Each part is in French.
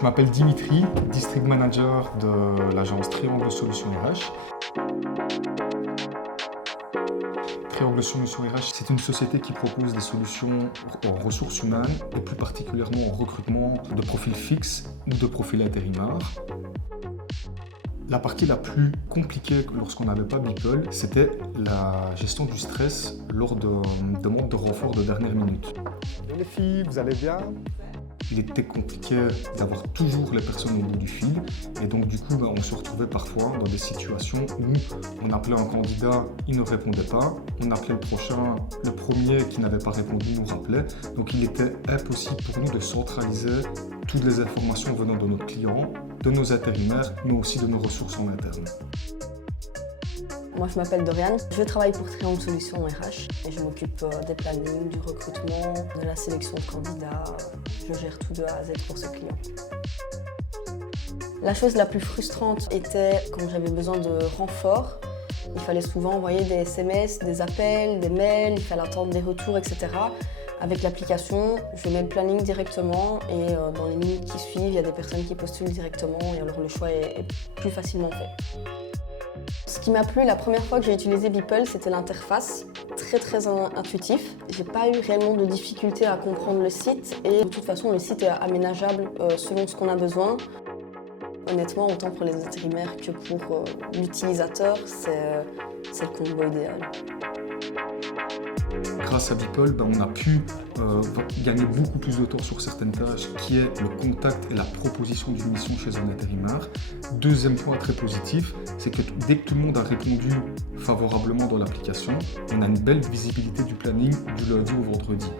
Je m'appelle Dimitri, District Manager de l'agence Triangle Solutions RH. Triangle Solutions RH, c'est une société qui propose des solutions en ressources humaines et plus particulièrement en recrutement de profils fixes ou de profils intérimaires. La partie la plus compliquée lorsqu'on n'avait pas Beeple, c'était la gestion du stress lors de demandes de renfort de dernière minute. Et les filles, vous allez bien? Il était compliqué d'avoir toujours les personnes au bout du fil et donc du coup on se retrouvait parfois dans des situations où on appelait un candidat, il ne répondait pas, on appelait le premier qui n'avait pas répondu nous rappelait, donc il était impossible pour nous de centraliser toutes les informations venant de nos clients, de nos intérimaires, mais aussi de nos ressources en interne. Moi, je m'appelle Doriane, je travaille pour Triangle Solutions RH et je m'occupe des plannings, du recrutement, de la sélection de candidats. Je gère tout de A à Z pour ce client. La chose la plus frustrante était quand j'avais besoin de renfort. Il fallait souvent envoyer des SMS, des appels, des mails, il fallait attendre des retours, etc. Avec l'application, je mets le planning directement et dans les minutes qui suivent, il y a des personnes qui postulent directement et alors le choix est plus facilement fait. Ce qui m'a plu la première fois que j'ai utilisé Beeple, c'était l'interface, très intuitif. J'ai pas eu réellement de difficulté à comprendre le site et de toute façon le site est aménageable selon ce qu'on a besoin. Honnêtement, autant pour les intérimaires que pour l'utilisateur, c'est le combo idéal. Grâce à Beeple, on a pu gagner beaucoup plus de temps sur certaines tâches, qui est le contact et la proposition d'une mission chez un intérimaire. Deuxième point très positif, c'est que dès que tout le monde a répondu favorablement dans l'application, on a une belle visibilité du planning du lundi au vendredi.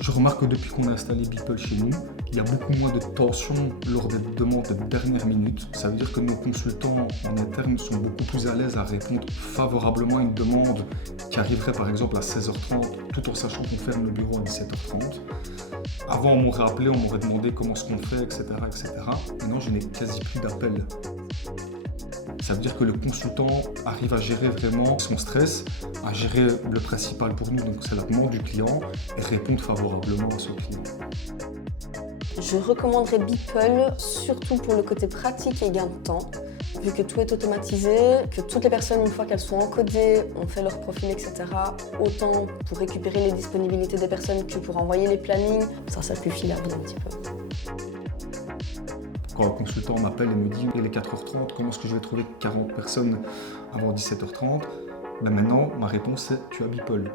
Je remarque que depuis qu'on a installé Beeple chez nous, il y a beaucoup moins de tension lors des demandes de dernière minute. Ça veut dire que nos consultants en interne sont beaucoup plus à l'aise à répondre favorablement à une demande qui arriverait par exemple à 16h30 tout en sachant qu'on ferme le bureau à 17h30. Avant, on m'aurait appelé, on m'aurait demandé comment ce qu'on fait, etc., etc. Maintenant, je n'ai quasi plus d'appels. Ça veut dire que le consultant arrive à gérer vraiment son stress, à gérer le principal pour nous, donc c'est la demande du client, et répondre favorablement à ce client. Je recommanderais Beeple surtout pour le côté pratique et gain de temps, vu que tout est automatisé, que toutes les personnes, une fois qu'elles sont encodées, ont fait leur profil, etc., autant pour récupérer les disponibilités des personnes que pour envoyer les plannings, ça plus fiable un petit peu. Quand un consultant m'appelle et me dit « il est 4h30, comment est-ce que je vais trouver 40 personnes avant 17h30 ?» Maintenant, ma réponse est « tu as Beeple ».